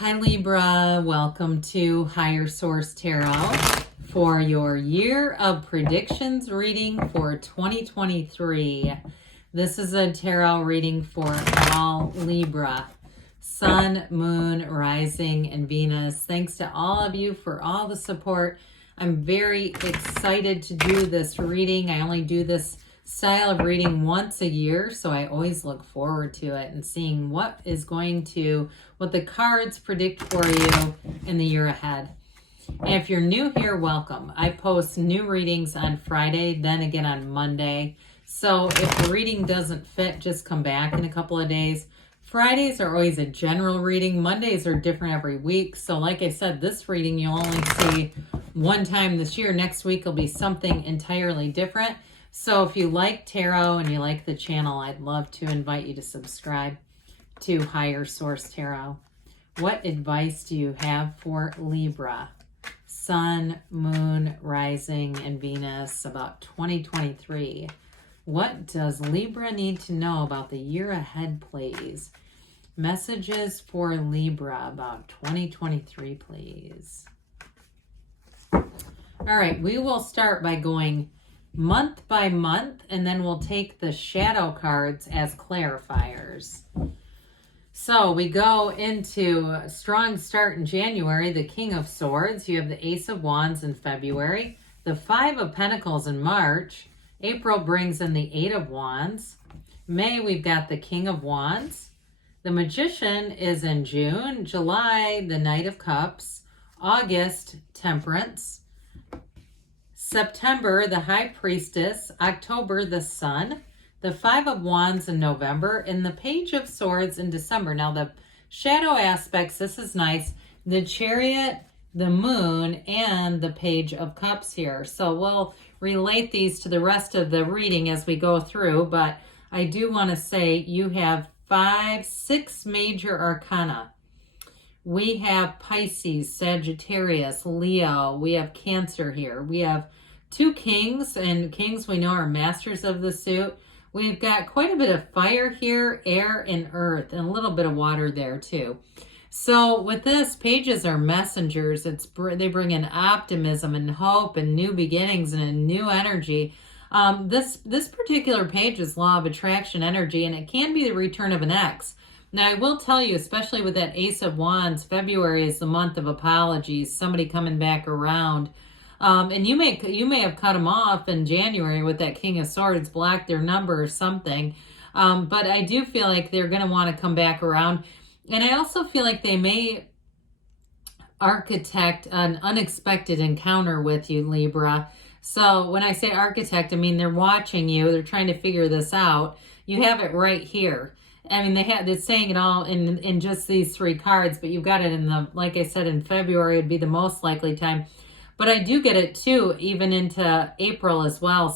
Hi Libra, welcome to Higher Source Tarot for your year of predictions reading for 2023. This is a tarot reading for all Libra, Sun, Moon, Rising, and Venus. Thanks to all of you for all the support. I'm very excited to do this reading. I only do this style of reading once a year, so I always look forward to it and seeing what the cards predict for you in the year ahead. And if you're new here, welcome. I post new readings on Friday, then again on Monday. So if the reading doesn't fit, just come back in a couple of days. Fridays are always a general reading. Mondays are different every week. So like I said, this reading you'll only see one time this year. Next week will be something entirely different. So if you like tarot and you like the channel, I'd love to invite you to subscribe to Higher Source Tarot. What advice do you have for Libra, Sun, Moon, Rising, and Venus about 2023? What does Libra need to know about the year ahead, please? Messages for Libra about 2023, please. All right, we will start by going month by month, and then we'll take the shadow cards as clarifiers. So we go into a strong start in January, the King of Swords. You have the Ace of Wands in February, the Five of Pentacles in March. April brings in the Eight of Wands. May, we've got the King of Wands. The Magician is in June. July, the Knight of Cups. August, Temperance. September, the High Priestess. October, the Sun. The Five of Wands in November. And the Page of Swords in December. Now, the shadow aspects, this is nice. The Chariot, the Moon, and the Page of Cups here. So we'll relate these to the rest of the reading as we go through. But I do want to say you have six major arcana. We have Pisces, Sagittarius, Leo. We have Cancer here. We have two kings, and kings we know are masters of the suit. We've got quite a bit of fire here, air and earth, and a little bit of water there too. So with this, pages are messengers. They bring in optimism and hope and new beginnings and a new energy. This particular page is law of attraction energy, and it can be the return of an ex. Now, I will tell you, especially with that Ace of Wands, February is the month of apologies, somebody coming back around. And you may have cut them off in January with that King of Swords, blocked their number or something. But I do feel like they're going to want to come back around. And I also feel like they may architect an unexpected encounter with you, Libra. So when I say architect, I mean they're watching you. They're trying to figure this out. You have it right here. I mean, it's saying it all in just these three cards, but you've got it like I said, in February would be the most likely time. But I do get it too, even into April as well.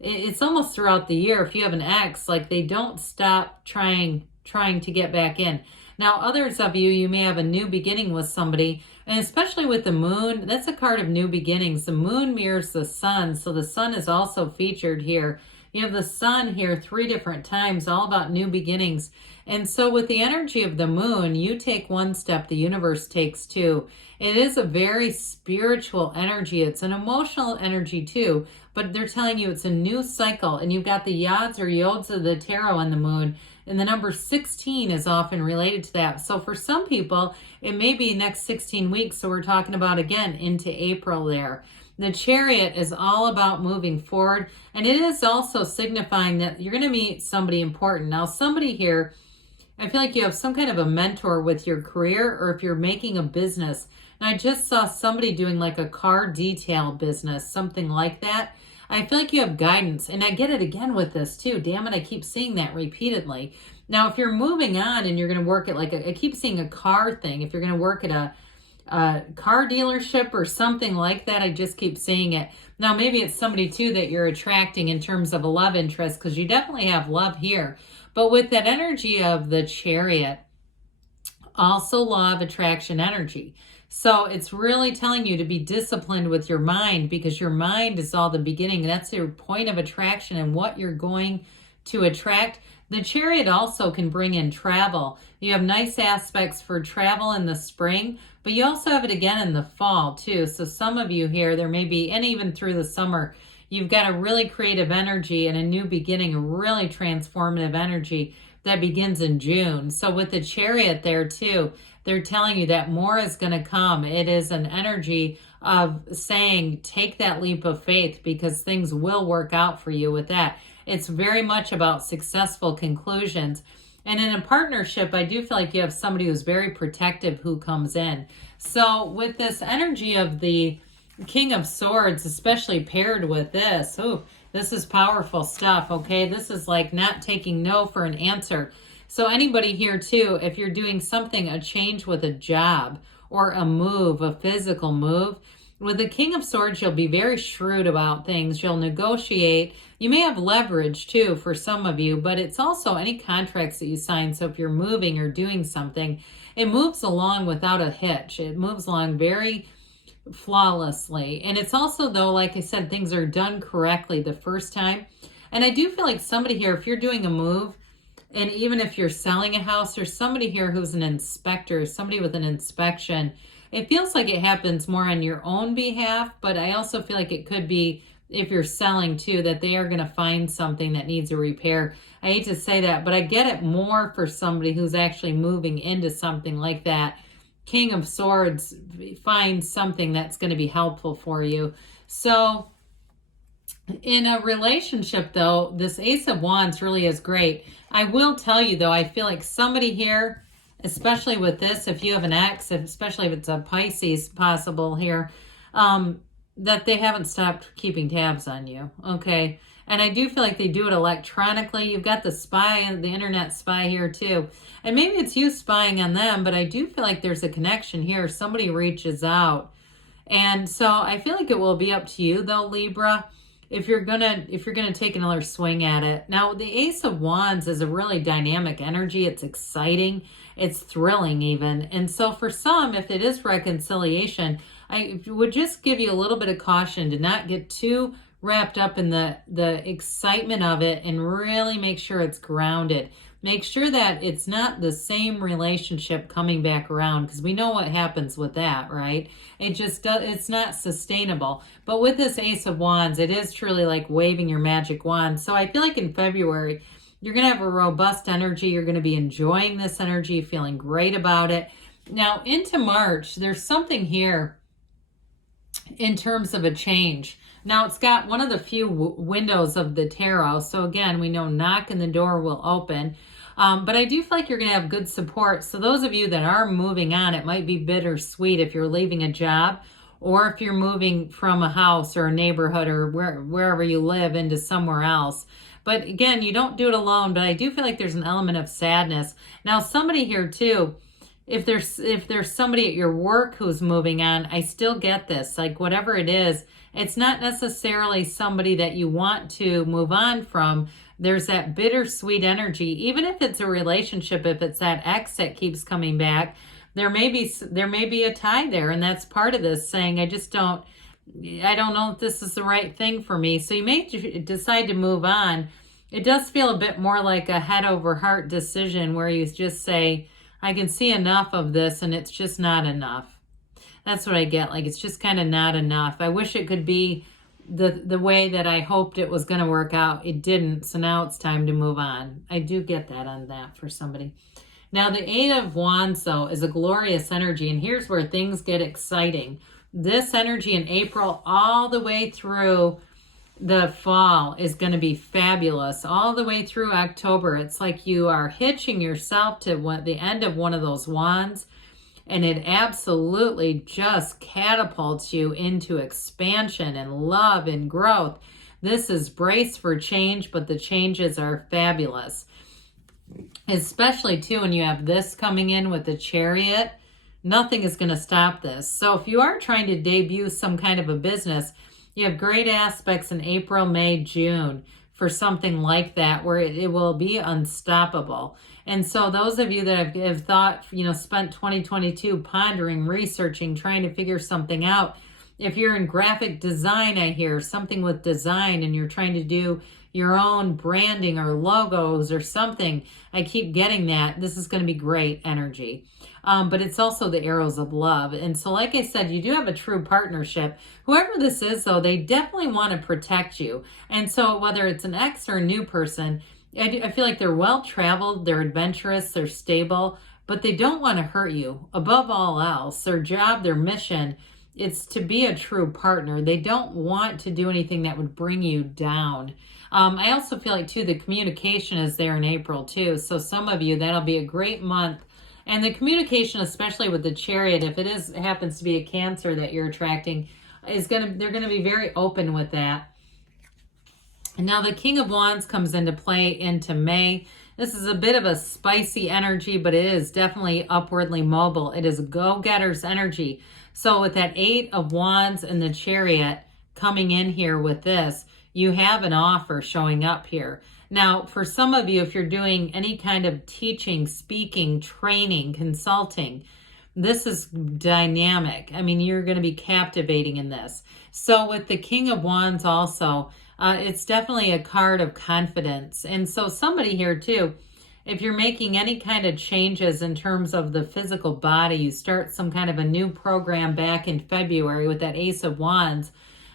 It's almost throughout the year. If you have an ex, like they don't stop trying to get back in. Now, others of you may have a new beginning with somebody, and especially with the moon, that's a card of new beginnings. The moon mirrors the sun, so the sun is also featured here. You have the sun here 3 different times, all about new beginnings. And so with the energy of the moon, you take one step, the universe takes two. It is a very spiritual energy. It's an emotional energy too, but they're telling you it's a new cycle. And you've got the yads or yods of the tarot on the moon. And the number 16 is often related to that. So for some people, it may be next 16 weeks. So we're talking about, again, into April there. The Chariot is all about moving forward, and it is also signifying that you're going to meet somebody important. Now, somebody here, I feel like you have some kind of a mentor with your career, or if you're making a business. And I just saw somebody doing like a car detail business, something like that. I feel like you have guidance, and I get it again with this too. Damn it, I keep seeing that repeatedly. Now, if you're moving on and you're going to work at I keep seeing a car thing. If you're going to work at a car dealership or something like that, I just keep seeing it. Now, maybe it's somebody too that you're attracting in terms of a love interest, because you definitely have love here. But with that energy of the Chariot, also law of attraction energy. So it's really telling you to be disciplined with your mind, because your mind is all the beginning. That's your point of attraction and what you're going to attract. The Chariot also can bring in travel. You have nice aspects for travel in the spring, but you also have it again in the fall too. So some of you here, there may be, and even through the summer, you've got a really creative energy and a new beginning, a really transformative energy that begins in June. So with the Chariot there too, they're telling you that more is going to come. It is an energy of saying, take that leap of faith, because things will work out for you with that. It's very much about successful conclusions. And in a partnership, I do feel like you have somebody who's very protective who comes in. So with this energy of the King of Swords, especially paired with this, oh, this is powerful stuff, okay? This is like not taking no for an answer. So anybody here too, if you're doing something, a change with a job or a move, a physical move, with the King of Swords, you'll be very shrewd about things. You'll negotiate. You may have leverage too for some of you, but it's also any contracts that you sign. So if you're moving or doing something, it moves along without a hitch. It moves along very flawlessly. And it's also, though, like I said, things are done correctly the first time. And I do feel like somebody here, if you're doing a move, and even if you're selling a house, there's somebody here who's an inspector, somebody with an inspection. It feels like it happens more on your own behalf, but I also feel like it could be, if you're selling too, that they are going to find something that needs a repair. I hate to say that, but I get it more for somebody who's actually moving into something like that. King of Swords finds something that's going to be helpful for you. So in a relationship, though, this Ace of Wands really is great. I will tell you, though, I feel like somebody here, especially with this, if you have an ex, especially if it's a Pisces possible here, that they haven't stopped keeping tabs on you, okay? And I do feel like they do it electronically. You've got the spy, the internet spy here too. And maybe it's you spying on them, but I do feel like there's a connection here. Somebody reaches out. And so I feel like it will be up to you though, Libra, if you're gonna take another swing at it. Now, the Ace of Wands is a really dynamic energy. It's exciting. It's thrilling even. And so for some, if it is reconciliation, I would just give you a little bit of caution to not get too wrapped up in the excitement of it, and really make sure it's grounded. Make sure that it's not the same relationship coming back around, because we know what happens with that, right? It just does, it's not sustainable. But with this Ace of Wands, it is truly like waving your magic wand. So I feel like in February, you're going to have a robust energy. You're going to be enjoying this energy, feeling great about it. Now into March, there's something here in terms of a change. Now, it's got one of the few windows of the tarot. So again, we know knock and the door will open. But I do feel like you're going to have good support. So those of you that are moving on, it might be bittersweet if you're leaving a job, or if you're moving from a house or a neighborhood or wherever you live into somewhere else. But again, you don't do it alone, but I do feel like there's an element of sadness. Now, somebody here too, if there's somebody at your work who's moving on, I still get this. Like whatever it is, it's not necessarily somebody that you want to move on from. There's that bittersweet energy. Even if it's a relationship, if it's that ex that keeps coming back, there may be a tie there, and that's part of this, saying I don't know if this is the right thing for me. So you may decide to move on. It does feel a bit more like a head over heart decision, where you just say, I can see enough of this and it's just not enough. That's what I get. Like, it's just kind of not enough. I wish it could be the way that I hoped it was going to work out. It didn't. So now it's time to move on. I do get that on that for somebody. Now, the Eight of Wands, though, is a glorious energy. And here's where things get exciting. This energy in April all the way through the fall is going to be fabulous. All the way through October, it's like you are hitching yourself to the end of one of those wands, and it absolutely just catapults you into expansion and love and growth. This is brace for change, but the changes are fabulous. Especially too when you have this coming in with the Chariot. Nothing is going to stop this. So if you are trying to debut some kind of a business, you have great aspects in April, May, June for something like that, where it will be unstoppable. And so those of you that have thought, spent 2022 pondering, researching, trying to figure something out, if you're in graphic design, I hear something with design, and you're trying to do, your own branding or logos or something. I keep getting that. This is going to be great energy. But it's also the arrows of love. And so, like I said, you do have a true partnership. Whoever this is, though, they definitely want to protect you. And so whether it's an ex or a new person, I feel like they're well-traveled, they're adventurous, they're stable, but they don't want to hurt you. Above all else, their job, their mission, it's to be a true partner. They don't want to do anything that would bring you down. I also feel like, too, the communication is there in April, too. So some of you, that'll be a great month. And the communication, especially with the Chariot, if it happens to be a Cancer that you're attracting, they're going to be very open with that. Now, the King of Wands comes into play into May. This is a bit of a spicy energy, but it is definitely upwardly mobile. It is a go-getter's energy. So with that 8 of Wands and the Chariot coming in here with this, you have an offer showing up here. Now, for some of you, if you're doing any kind of teaching, speaking, training, consulting, this is dynamic. I mean, you're going to be captivating in this. So with the King of Wands also, it's definitely a card of confidence. And so somebody here too, if you're making any kind of changes in terms of the physical body, you start some kind of a new program back in February with that Ace of Wands.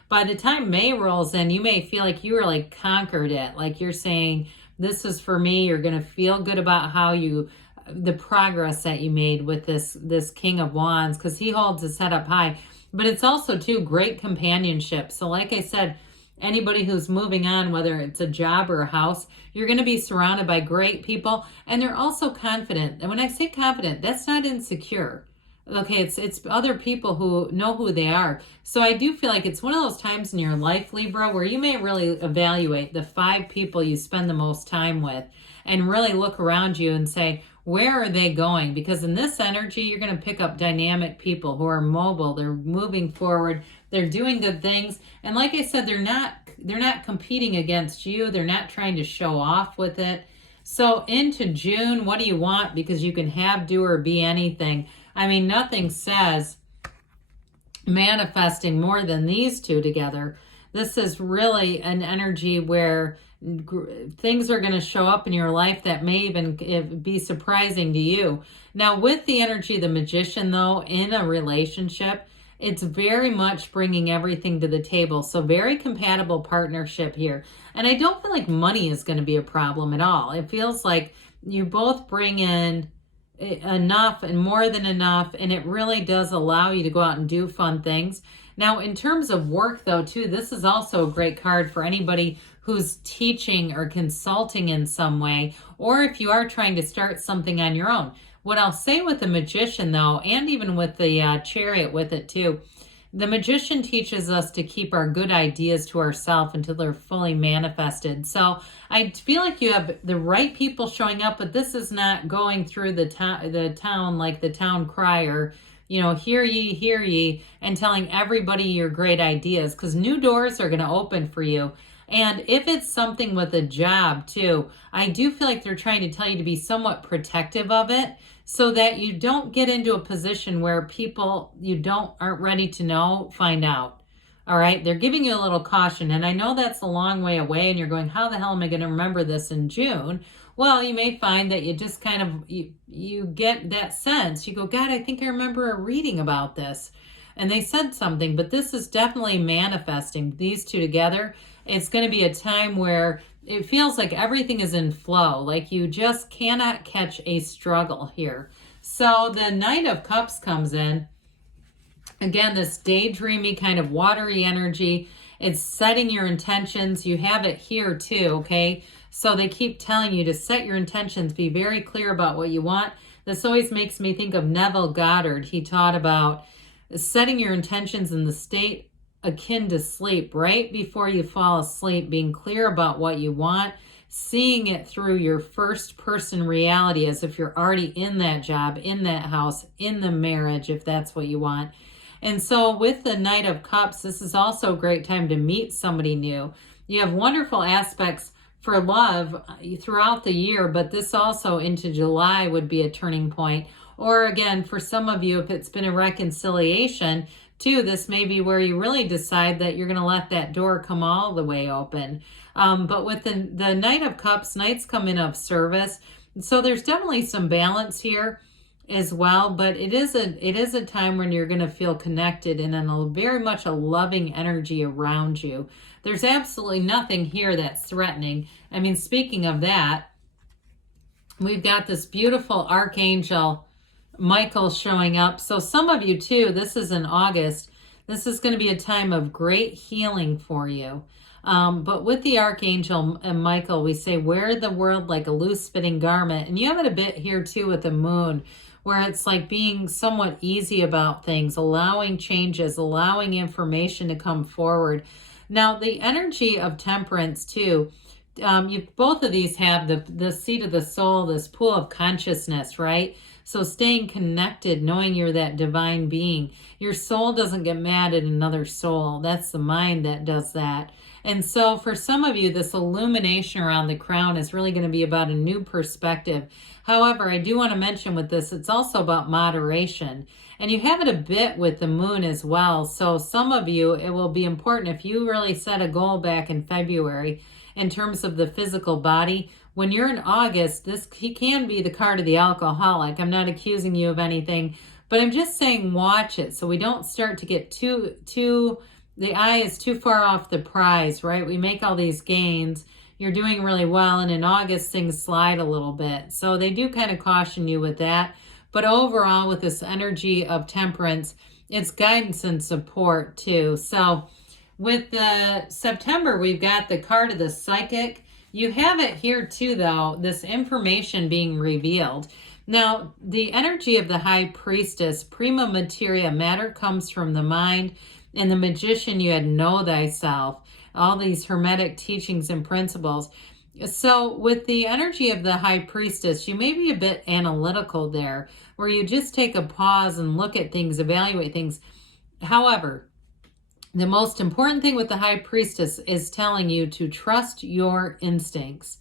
By the time May rolls in, you may feel like you really conquered it. Like you're saying, this is for me. You're going to feel good about the progress that you made with this King of Wands, because he holds his head up high. But it's also, too, great companionship. So like I said, anybody who's moving on, whether it's a job or a house, you're going to be surrounded by great people. And they're also confident. And when I say confident, that's not insecure. Okay, it's other people who know who they are. So I do feel like it's one of those times in your life, Libra, where you may really evaluate the 5 people you spend the most time with and really look around you and say, where are they going? Because in this energy, you're going to pick up dynamic people who are mobile. They're moving forward. They're doing good things. And like I said, they're not competing against you. They're not trying to show off with it. So into June, what do you want? Because you can have, do, or be anything. I mean, nothing says manifesting more than these two together. This is really an energy where things are going to show up in your life that may even be surprising to you. Now, with the energy of the Magician, though, in a relationship, it's very much bringing everything to the table. So very compatible partnership here. And I don't feel like money is going to be a problem at all. It feels like you both bring in enough and more than enough, and it really does allow you to go out and do fun things. Now, in terms of work, though, too, this is also a great card for anybody who's teaching or consulting in some way, or if you are trying to start something on your own. What I'll say with the Magician, though, and even with the Chariot with it, too, the Magician teaches us to keep our good ideas to ourselves until they're fully manifested. So I feel like you have the right people showing up, but this is not going through the town like the town crier, hear ye, and telling everybody your great ideas, because new doors are going to open for you. And if it's something with a job too, I do feel like they're trying to tell you to be somewhat protective of it so that you don't get into a position where people you aren't ready to know find out. All right, they're giving you a little caution. And I know that's a long way away and you're going, how the hell am I going to remember this in June? Well, you may find that you just kind of, you get that sense. You go, God, I think I remember reading about this. And they said something, but this is definitely manifesting. These two together, it's going to be a time where it feels like everything is in flow, like you just cannot catch a struggle here. So the Knight of Cups comes in. Again, this daydreamy kind of watery energy. It's setting your intentions. You have it here too, okay? So they keep telling you to set your intentions, be very clear about what you want. This always makes me think of Neville Goddard. He taught about setting your intentions in the state akin to sleep, right before you fall asleep, being clear about what you want, seeing it through your first person reality as if you're already in that job, in that house, in the marriage, if that's what you want. And so with the Knight of Cups, this is also a great time to meet somebody new. You have wonderful aspects for love throughout the year, but this also into July would be a turning point. Or again, for some of you, if it's been a reconciliation, too, this may be where you really decide that you're going to let that door come all the way open. But with the Knight of Cups, Knights come in of service. So there's definitely some balance here as well, but it is a time when you're going to feel connected and in a very much a loving energy around you. There's absolutely nothing here that's threatening. I mean, speaking of that, we've got this beautiful Archangel Michael showing up. So some of you too, this is in August. This is going to be a time of great healing for you. But with the Archangel and Michael, we say, wear the world like a loose fitting garment. And you have it a bit here too with the moon, where it's like being somewhat easy about things, allowing changes, allowing information to come forward. Now, the energy of temperance too, both of these have the seat of the soul, this pool of consciousness, right? So staying connected, knowing you're that divine being. Your soul doesn't get mad at another soul. That's the mind that does that. And so for some of you, this illumination around the crown is really going to be about a new perspective. However, I do want to mention with this, it's also about moderation. And you have it a bit with the moon as well. So some of you, it will be important if you really set a goal back in February in terms of the physical body. When you're in August, he can be the card of the alcoholic. I'm not accusing you of anything, but I'm just saying watch it so we don't start to get the eye is too far off the prize, right? We make all these gains. You're doing really well, and in August, things slide a little bit. So they do kind of caution you with that. But overall, with this energy of temperance, it's guidance and support too. So with the September, we've got the card of the psychic. You have it here too, though, this information being revealed. Now, the energy of the high priestess, prima materia, matter comes from the mind, and the magician, you had know thyself, all these hermetic teachings and principles. So with the energy of the high priestess, you may be a bit analytical there, where you just take a pause and look at things, evaluate things. However, the most important thing with the high priestess is telling you to trust your instincts.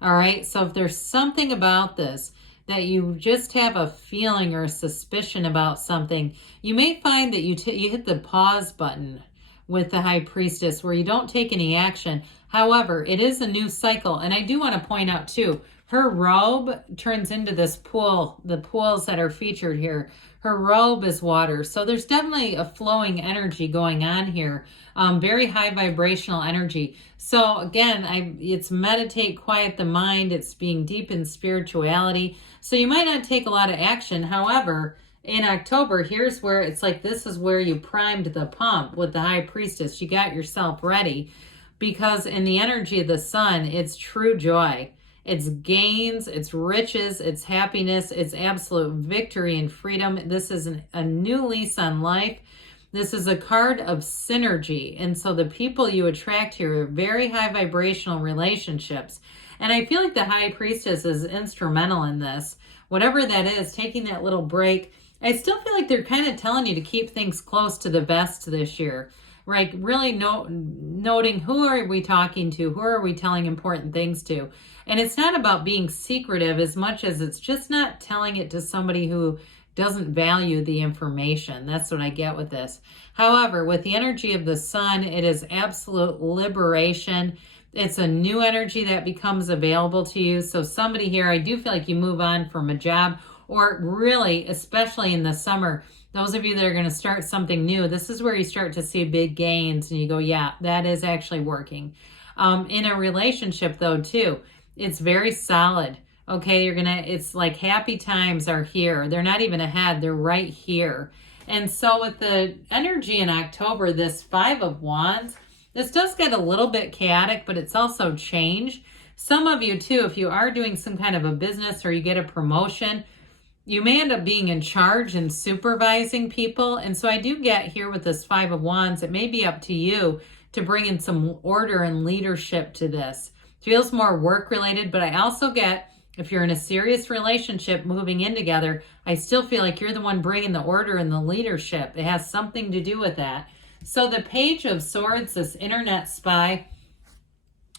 All right. So if there's something about this that you just have a feeling or a suspicion about something, you may find that you hit the pause button with the high priestess where you don't take any action. However, it is a new cycle. And I do want to point out too, her robe turns into this pool, the pools that are featured here. Her robe is water. So there's definitely a flowing energy going on here. Very high vibrational energy. So again, it's meditate, quiet the mind. It's being deep in spirituality. So you might not take a lot of action. However, in October, here's where it's like, this is where you primed the pump with the high priestess. You got yourself ready, because in the energy of the sun, it's true joy. It's gains, it's riches, it's happiness, it's absolute victory and freedom. This is a new lease on life. This is a card of synergy. And so the people you attract here are very high vibrational relationships. And I feel like the high priestess is instrumental in this. Whatever that is, taking that little break. I still feel like they're kind of telling you to keep things close to the vest this year. Right? Really noting, who are we talking to? Who are we telling important things to? And it's not about being secretive as much as it's just not telling it to somebody who doesn't value the information. That's what I get with this. However, with the energy of the sun, it is absolute liberation. It's a new energy that becomes available to you. So somebody here, I do feel like you move on from a job, or really, especially in the summer, those of you that are going to start something new, this is where you start to see big gains and you go, yeah, that is actually working. In a relationship though, too, it's very solid. Okay, it's like happy times are here. They're not even ahead, they're right here. And so with the energy in October, this 5 of Wands, this does get a little bit chaotic, but it's also change. Some of you too, if you are doing some kind of a business or you get a promotion, you may end up being in charge and supervising people. And so I do get here with this 5 of Wands, it may be up to you to bring in some order and leadership to this. It feels more work related, but I also get, if you're in a serious relationship moving in together, I still feel like you're the one bringing the order and the leadership. It has something to do with that. So the Page of Swords, this internet spy,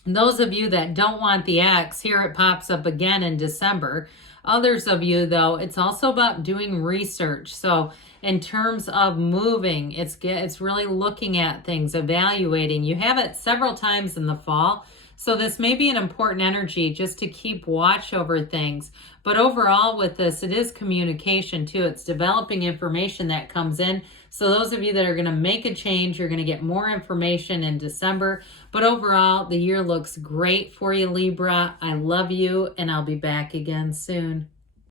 those of you that don't want the X, here it pops up again in December. Others of you, though, it's also about doing research. So in terms of moving, it's really looking at things, evaluating. You have it several times in the fall. So this may be an important energy just to keep watch over things. But overall with this, it is communication too. It's developing information that comes in. So those of you that are going to make a change, you're going to get more information in December. But overall, the year looks great for you, Libra. I love you, and I'll be back again soon.